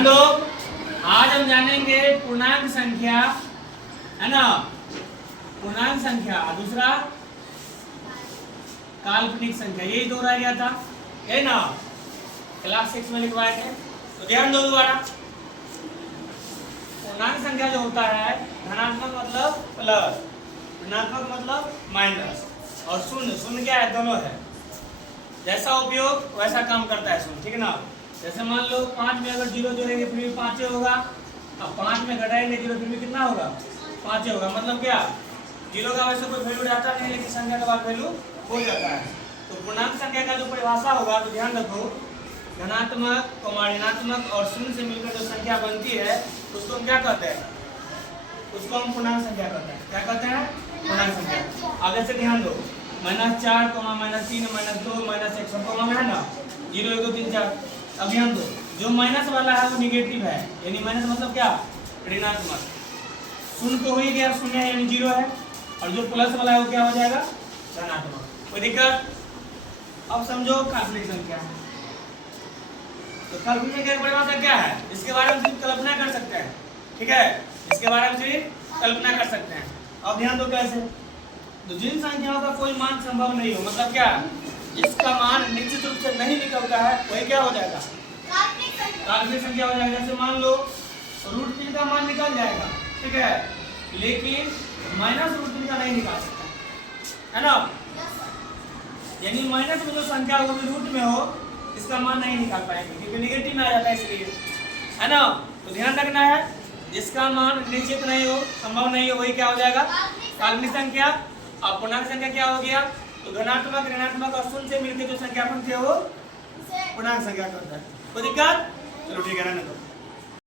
ध्यान दो, आज हम जानेंगे पूर्णांक संख्या, है ना, पूर्णांक संख्या, दूसरा काल्पनिक संख्या। यही दो रह गया था, है ना, क्लास 6 में लिखवाए थे। तो ध्यान दो दोबारा, पूर्णांक संख्या जो होता है, धनात्मक मतलब प्लस, ऋणात्मक मतलब माइनस, और शून्य, शून्य क्या है, दोनों है। जैसा उपयोग वैसा काम करता है शून्य, ठीक है ना। जैसे मान लो 5 में अगर 0 जोड़ेंगे फिर भी 5 होगा, अब 5 में घटाएंगे 0 फिर भी कितना होगा, 5 होगा। मतलब क्या, 0 का वैसे कोई वैल्यू रहता नहीं, लेकिन संख्या के बाद वैल्यू हो जाता है। तो पूर्णांक संख्या का जो परिभाषा होगा, तो ध्यान रखो, धनात्मक, ऋणात्मक और शून्य से मिलकर जो संख्या बनती है उसको हम क्या कहते हैं, उसको हम पूर्णांक संख्या कहते हैं। क्या कहते हैं, पूर्णांक संख्या। अब जैसे ध्यान दो, -4, -3, -2, -1 सबको मान है ना, 0, 1, 2, 3, 4। अब ध्यान दो, जो माइनस वाला है वो निगेटिव है, यानी माइनस मतलब क्या, ऋणात्मक। शून्य तो हो ही गया, शून्य है यानी 0 है, और जो प्लस वाला है वो क्या हो जाएगा, धनात्मक। कोई दिक्कत? अब समझो काल्पनिक संख्या। तो काल्पनिक संख्या की परिभाषा क्या है, इसके बारे में सिर्फ कल्पना कर सकते हैं, ठीक है, इसके बारे में सिर्फ कल्पना कर सकते हैं। अब ध्यान दो कैसे, तो जिन संख्याओं का कोई मान संभव नहीं हो, मतलब क्या, जिसका मान निश्चित रूप से नहीं निकलता है, वही क्या हो जाएगा, काल्पनिक संख्या हो जाएगा। जैसे मान लो √3 का मान निकल जाएगा, ठीक है, लेकिन -√3 का नहीं निकाल सकता, है ना, यानी माइनस में जो संख्या वो भी रूट में हो, इसका मान नहीं निकाल पाएंगे क्योंकि निगेटिव में आ जाता है, इसलिए, है ना। तो ध्यान रखना है, जिसका मान निश्चित नहीं हो, संभव नहीं हो, वही क्या हो जाएगा, काल्पनिक संख्या। अब पूर्णांक संख्या क्या हो गया, तो धनात्मक, ऋणात्मक और शून्य से मिलकर जो संख्या बनती है वो पूर्णांक संख्या कहता है। कोई दिक्कत? चलो ठीक है, रहने दो।